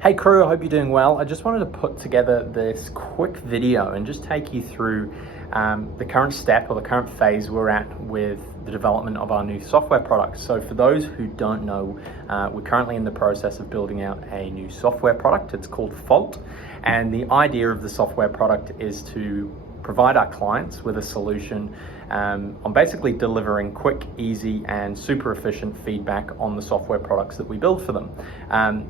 Hey crew, I hope you're doing well. I just wanted to put together this quick video and just take you through the current step or the current phase we're at with the development of our new software product. So for those who don't know, we're currently in the process of building out a new software product. It's called Bloat, and the idea of the software product is to provide our clients with a solution on basically delivering quick, easy, and super efficient feedback on the software products that we build for them.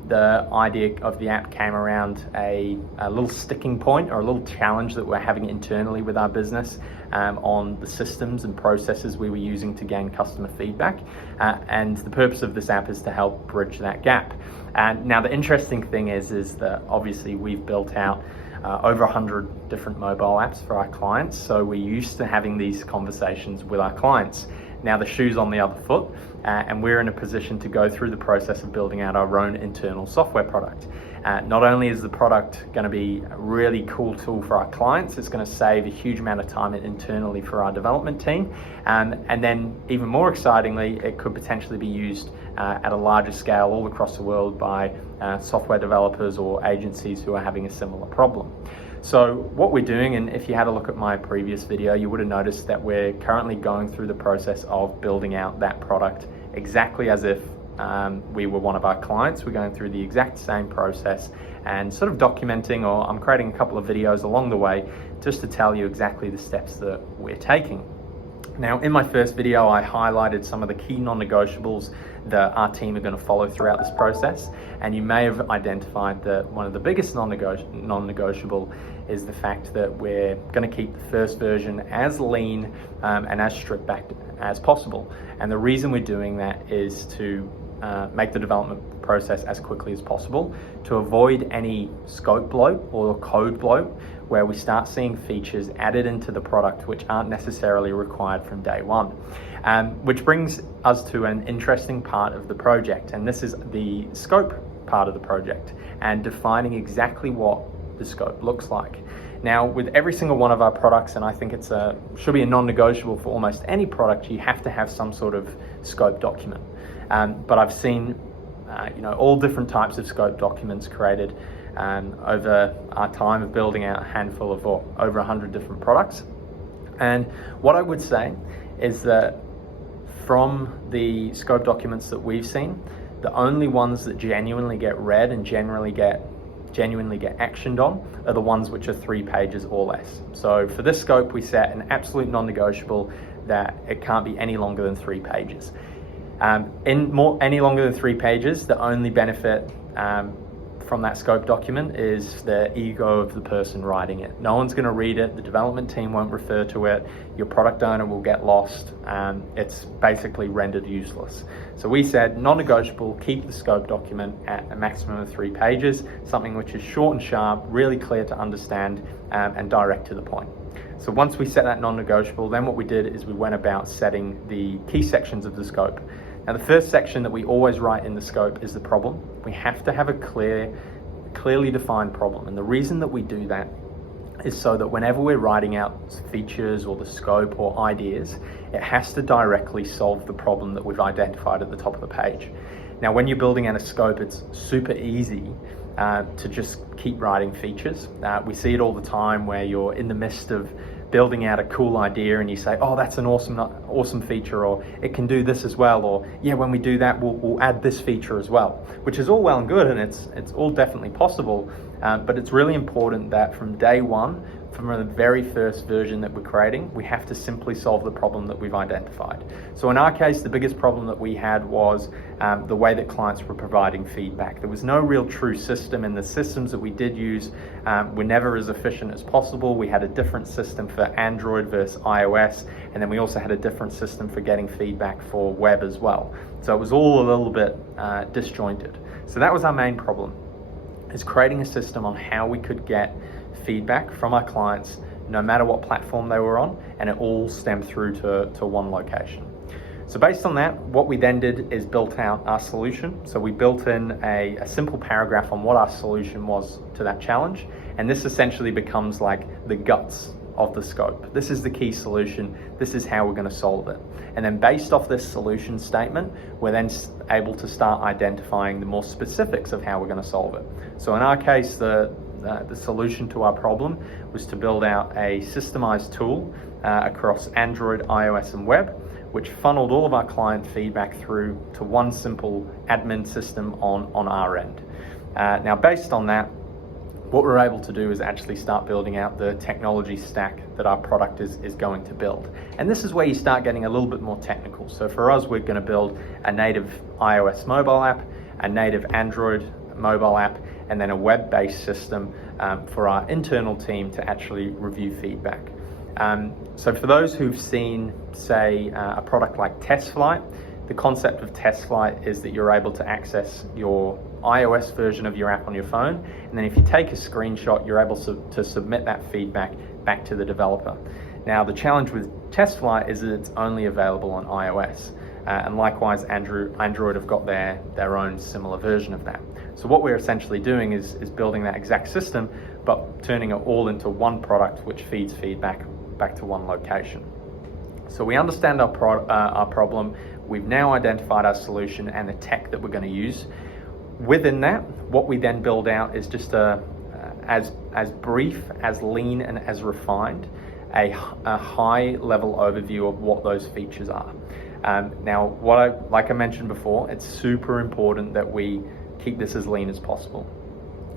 The idea of the app came around a little sticking point or a little challenge that we're having internally with our business on the systems and processes we were using to gain customer feedback. And the purpose of this app is to help bridge that gap. Now, the interesting thing is that obviously we've built out over 100 different mobile apps for our clients. So we're used to having these conversations with our clients. Now the shoe's on the other foot, and we're in a position to go through the process of building out our own internal software product. Not only is the product going to be a really cool tool for our clients, it's going to save a huge amount of time internally for our development team. And then even more excitingly, it could potentially be used at a larger scale all across the world by software developers or agencies who are having a similar problem. So what we're doing, and if you had a look at my previous video, you would have noticed that we're currently going through the process of building out that product exactly as if we were one of our clients. We're going through the exact same process and sort of documenting, or I'm creating a couple of videos along the way just to tell you exactly the steps that we're taking. Now, in my first video, I highlighted some of the key non-negotiables that our team are going to follow throughout this process. And you may have identified that one of the biggest non-negotiable is the fact that we're going to keep the first version as lean and as stripped back as possible. And the reason we're doing that is to make the development process as quickly as possible, to avoid any scope bloat or code bloat, where we start seeing features added into the product which aren't necessarily required from day one. Which brings us to an interesting part of the project, and this is the scope part of the project and defining exactly what the scope looks like. Now, with every single one of our products, and I think it's should be a non-negotiable for almost any product, you have to have some sort of scope document. But I've seen all different types of scope documents created over our time of building out a handful of over 100 different products. And what I would say is that from the scope documents that we've seen, the only ones that genuinely get read and genuinely get actioned on are the ones which are 3 pages or less. So for this scope, we set an absolute non-negotiable that it can't be any longer than 3 pages. Any longer than 3 pages, the only benefit from that scope document is the ego of the person writing it. No one's going to read it. The development team won't refer to it. Your product owner will get lost. It's basically rendered useless. So we said non-negotiable, keep the scope document at a maximum of 3 pages, something which is short and sharp, really clear to understand, and direct to the point. So once we set that non-negotiable, then what we did is we went about setting the key sections of the scope. Now, the first section that we always write in the scope is the problem. We have to have a clearly defined problem. And the reason that we do that is so that whenever we're writing out features or the scope or ideas, it has to directly solve the problem that we've identified at the top of the page. Now, when you're building out a scope, it's super easy to just keep writing features. We see it all the time where you're in the midst of building out a cool idea and you say, oh, that's an awesome feature, or it can do this as well, or yeah, when we do that, we'll add this feature as well, which is all well and good, and it's all definitely possible, but it's really important that from day one, from the very first version that we're creating, we have to simply solve the problem that we've identified. So in our case, the biggest problem that we had was the way that clients were providing feedback. There was no real true system, and the systems that we did use were never as efficient as possible. We had a different system for Android versus iOS, and then we also had a different system for getting feedback for web as well. So it was all a little bit disjointed. So that was our main problem, is creating a system on how we could get feedback from our clients no matter what platform they were on, and it all stemmed through to one location. So based on that, what we then did is built out our solution. So we built in a simple paragraph on what our solution was to that challenge, and this essentially becomes like the guts of the scope. This is the key solution. This is how we're going to solve it. And then based off this solution statement, we're then able to start identifying the more specifics of how we're going to solve it. So in our case, the solution to our problem was to build out a systemized tool across Android, iOS, and web, which funneled all of our client feedback through to one simple admin system on our end. Now, based on that, what we're able to do is actually start building out the technology stack that our product is going to build. And this is where you start getting a little bit more technical. So for us, we're going to build a native iOS mobile app, a native Android mobile app, and then a web-based system for our internal team to actually review feedback. So for those who've seen, say, a product like TestFlight, the concept of TestFlight is that you're able to access your iOS version of your app on your phone, and then if you take a screenshot, you're able to submit that feedback back to the developer. Now, the challenge with TestFlight is that it's only available on iOS, and likewise, Android have got their own similar version of that. So what we're essentially doing is building that exact system, but turning it all into one product which feeds feedback back to one location. So we understand our problem. We've now identified our solution and the tech that we're going to use. Within that, what we then build out is just as brief, as lean, and as refined, a high level overview of what those features are. Now, like I mentioned before, it's super important that we keep this as lean as possible.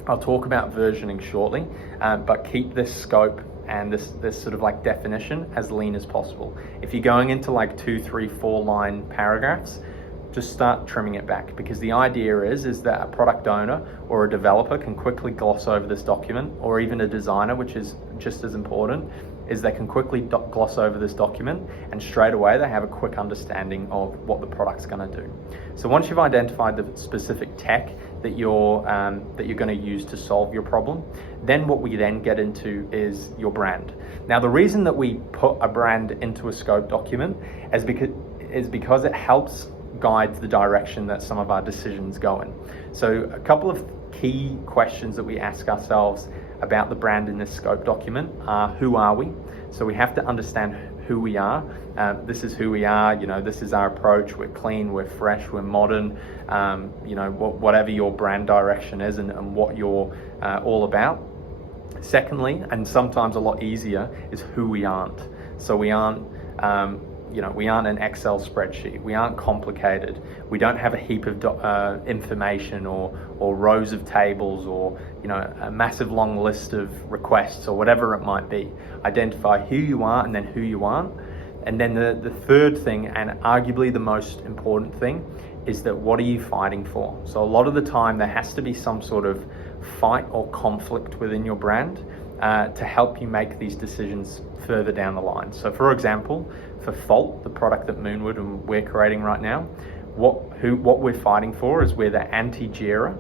I'll talk about versioning shortly, but keep this scope and this sort of like definition as lean as possible. If you're going into like 2, 3, 4 line paragraphs, just start trimming it back, because the idea is that a product owner or a developer can quickly gloss over this document, or even a designer, which is just as important, is they can quickly gloss over this document, and straight away they have a quick understanding of what the product's going to do. So once you've identified the specific tech that you're going to use to solve your problem, then what we then get into is your brand. Now, the reason that we put a brand into a scope document is because it helps guide the direction that some of our decisions go in. So a couple of key questions that we ask ourselves about the brand in this scope document are: who are we? So we have to understand who we are. This is who we are, this is our approach. We're clean, we're fresh, we're modern, whatever your brand direction is and what you're all about. Secondly, and sometimes a lot easier, is who we aren't. So we aren't we aren't an Excel spreadsheet. We aren't complicated. We don't have a heap of information or rows of tables or a massive long list of requests or whatever it might be. Identify who you are and then who you aren't. And then the third thing, and arguably the most important thing, is that what are you fighting for? So a lot of the time there has to be some sort of fight or conflict within your brand to help you make these decisions further down the line. So for example, for Fault, the product that Moonward and we're creating right now, what we're fighting for is we're the anti-Jira,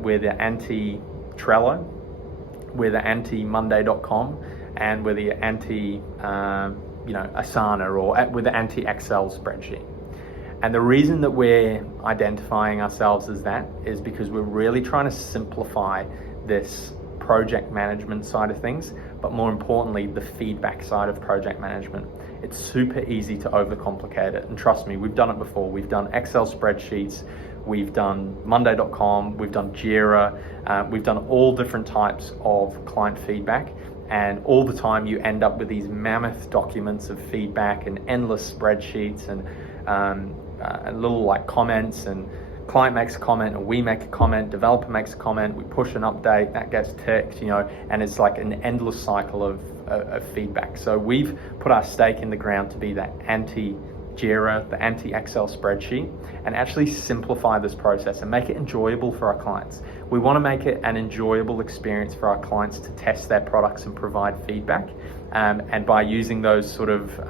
we're the anti-Trello, we're the anti-Monday.com, and we're the anti-Asana, or we're the anti-Excel spreadsheet. And the reason that we're identifying ourselves as that is because we're really trying to simplify this project management side of things, but more importantly, the feedback side of project management. It's super easy to overcomplicate it. And trust me, we've done it before. We've done Excel spreadsheets, we've done Monday.com, we've done Jira, we've done all different types of client feedback. And all the time you end up with these mammoth documents of feedback and endless spreadsheets and little like comments, and client makes a comment, or we make a comment, developer makes a comment, we push an update, that gets ticked, and it's like an endless cycle of feedback. So we've put our stake in the ground to be that anti-Jira, the anti-Excel spreadsheet, and actually simplify this process and make it enjoyable for our clients. We want to make it an enjoyable experience for our clients to test their products and provide feedback. And by using those sort of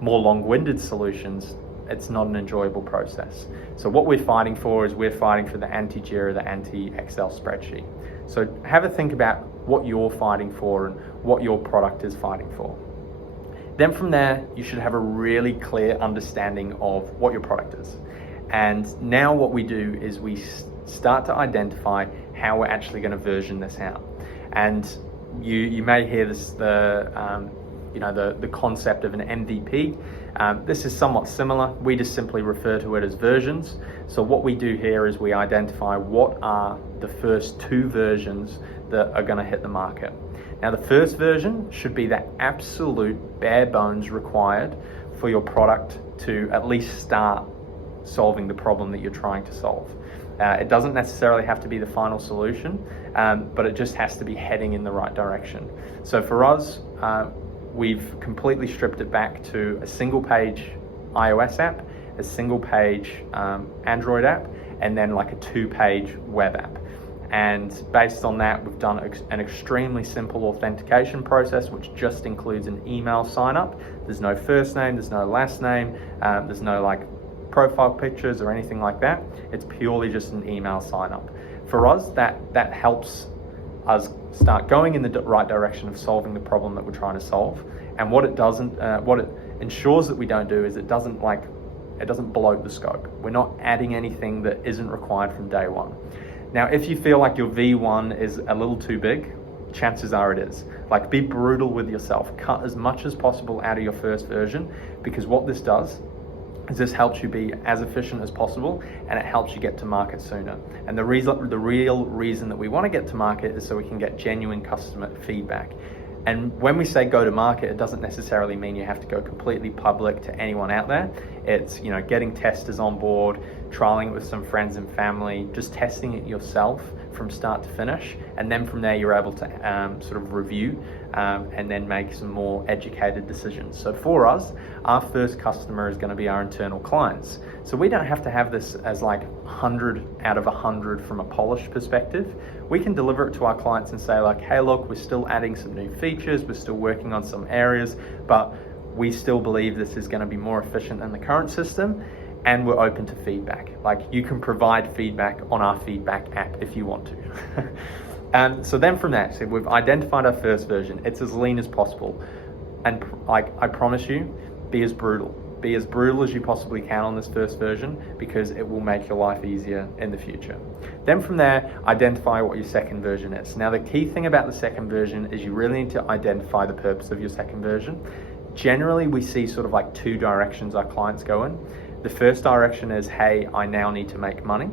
more long-winded solutions, it's not an enjoyable process. So what we're fighting for is we're fighting for the anti-Jira, the anti-Excel spreadsheet. So have a think about what you're fighting for and what your product is fighting for. Then from there, you should have a really clear understanding of what your product is. And now what we do is we start to identify how we're actually going to version this out. And you may hear this, the concept of an MVP. This is somewhat similar. We just simply refer to it as versions. So what we do here is we identify what are the first 2 versions that are going to hit the market. Now, the first version should be the absolute bare bones required for your product to at least start solving the problem that you're trying to solve. It doesn't necessarily have to be the final solution, but it just has to be heading in the right direction. So for us, we've completely stripped it back to a single page iOS app, a single page Android app, and then like a 2-page web app. And based on that, we've done an extremely simple authentication process, which just includes an email sign up. There's no first name, there's no last name, there's no like profile pictures or anything like that. It's purely just an email sign up. For us, that helps us start going in the right direction of solving the problem that we're trying to solve. And what it ensures that we don't do is it doesn't bloat the scope. We're not adding anything that isn't required from day one. Now, if you feel like your V1 is a little too big, chances are it is. Like, be brutal with yourself. Cut as much as possible out of your first version, because what this does is this helps you be as efficient as possible, and it helps you get to market sooner. And the real reason that we want to get to market is so we can get genuine customer feedback. And when we say go to market, it doesn't necessarily mean you have to go completely public to anyone out there. It's, getting testers on board, trialing it with some friends and family, just testing it yourself from start to finish. And then from there, you're able to sort of review and then make some more educated decisions. So for us, our first customer is going to be our internal clients. So we don't have to have this as like 100 out of 100 from a polished perspective. We can deliver it to our clients and say like, hey, look, we're still adding some new features, we're still working on some areas, but we still believe this is going to be more efficient than the current system, and we're open to feedback. Like, you can provide feedback on our feedback app if you want to. So then from that, so we've identified our first version. It's as lean as possible. And like, I promise you, be as brutal as you possibly can on this first version, because it will make your life easier in the future. Then from there, identify what your second version is. Now, the key thing about the second version is you really need to identify the purpose of your second version. Generally, we see sort of like 2 directions our clients go in. The first direction is, hey, I now need to make money.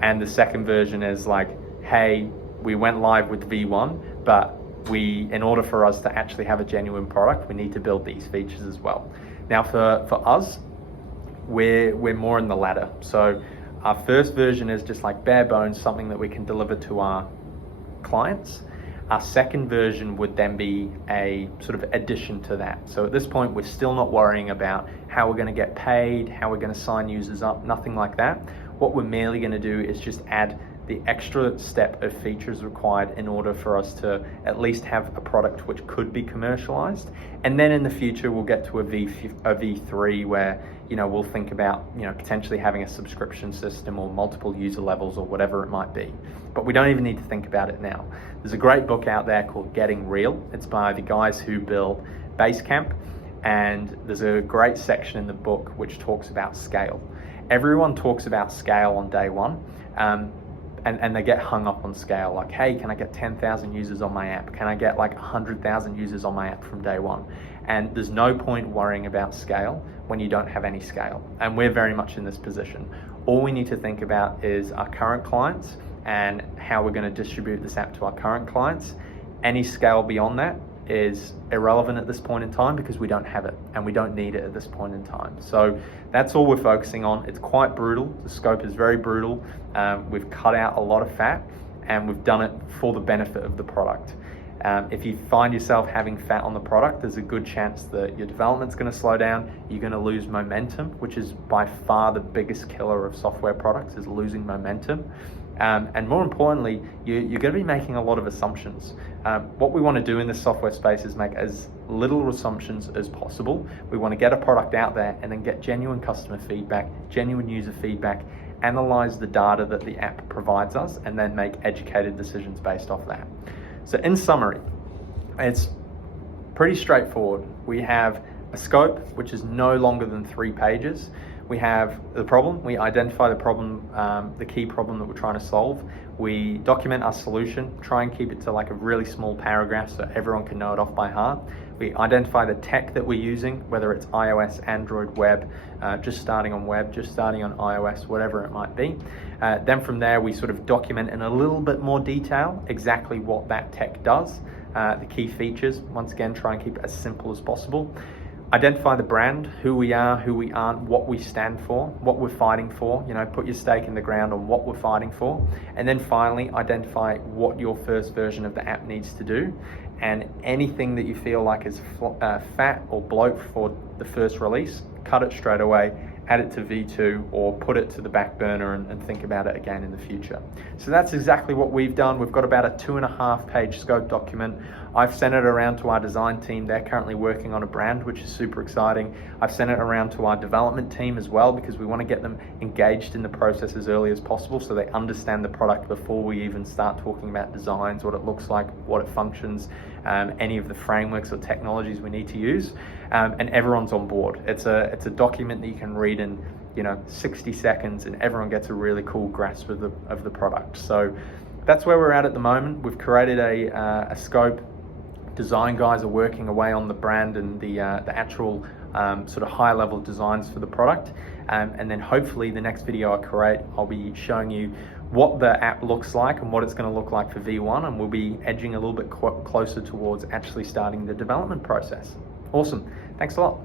And the second version is like, hey, we went live with V1, but in order for us to actually have a genuine product, we need to build these features as well. Now, for us, we're more in the latter. So our first version is just like bare bones, something that we can deliver to our clients. Our second version would then be a sort of addition to that. So at this point, we're still not worrying about how we're going to get paid, how we're going to sign users up, nothing like that. What we're merely going to do is just add the extra step of features required in order for us to at least have a product which could be commercialized. And then in the future, we'll get to a V3 where, we'll think about, potentially having a subscription system or multiple user levels or whatever it might be. But we don't even need to think about it now. There's a great book out there called Getting Real. It's by the guys who build Basecamp. And there's a great section in the book which talks about scale. Everyone talks about scale on day one. And they get hung up on scale, like, hey, can I get 10,000 users on my app? Can I get like 100,000 users on my app from day one? And there's no point worrying about scale when you don't have any scale. And we're very much in this position. All we need to think about is our current clients and how we're going to distribute this app to our current clients. Any scale beyond that is irrelevant at this point in time, because we don't have it and we don't need it at this point in time. So that's all we're focusing on. It's quite brutal. The scope is very brutal. We've cut out a lot of fat, and we've done it for the benefit of the product. If you find yourself having fat on the product, there's a good chance that your development's going to slow down. You're going to lose momentum, which is by far the biggest killer of software products, is losing momentum. And more importantly, you're going to be making a lot of assumptions. What we want to do in this software space is make as little assumptions as possible. We want to get a product out there and then get genuine customer feedback, genuine user feedback, analyze the data that the app provides us, and then make educated decisions based off that. So in summary, it's pretty straightforward. We have a scope which is no longer than 3 pages. we have the problem, we identify the problem, the key problem that we're trying to solve. We document our solution, try and keep it to like a really small paragraph so everyone can know it off by heart. We identify the tech that we're using, whether it's iOS, Android, web, just starting on web, just starting on iOS, whatever it might be. Then from there, we sort of document in a little bit more detail exactly what that tech does, the key features. Once again, try and keep it as simple as possible. Identify the brand, who we are, who we aren't, what we stand for, what we're fighting for, put your stake in the ground on what we're fighting for. And then finally, identify what your first version of the app needs to do. And anything that you feel like is fat or bloat for the first release, cut it straight away, add it to V2 or put it to the back burner and think about it again in the future. So that's exactly what we've done. We've got about a 2.5 page scope document. I've sent it around to our design team. They're currently working on a brand, which is super exciting. I've sent it around to our development team as well, because we want to get them engaged in the process as early as possible so they understand the product before we even start talking about designs, what it looks like, what it functions, any of the frameworks or technologies we need to use, and everyone's on board. It's a document that you can read in 60 seconds and everyone gets a really cool grasp of the product. So that's where we're at the moment. We've created a scope. Design guys are working away on the brand and the actual sort of high level designs for the product, and then hopefully the next video I create, I'll be showing you what the app looks like and what it's going to look like for V1, and we'll be edging a little bit closer towards actually starting the development process. Awesome, thanks a lot.